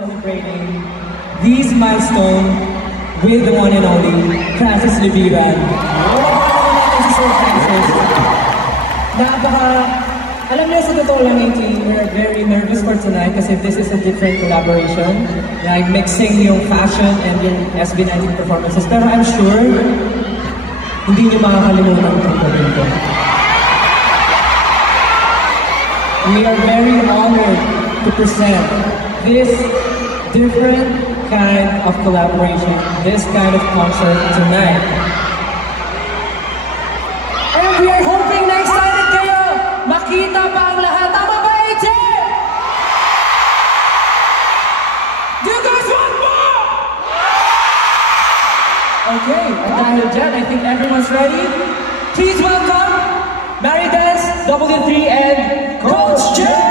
Celebrating these milestones with the one and only Francis Libiran. Si Sir Francis. Alam niyo sa totoo lang, we're very nervous for tonight kasi this is a different collaboration. Like mixing yung fashion and yung SB19 performances. Pero I'm sure, hindi niyo makakalimutan itong gawin ko. We are very honored to present this different kind of collaboration, this kind of concert tonight. And we are hoping na excited kayo! Makita pa ang lahat! Tama ba, AJ? Do you guys want more? Okay, at dahil dyan, I think everyone's ready. Please welcome Marides, W3, and Coach J!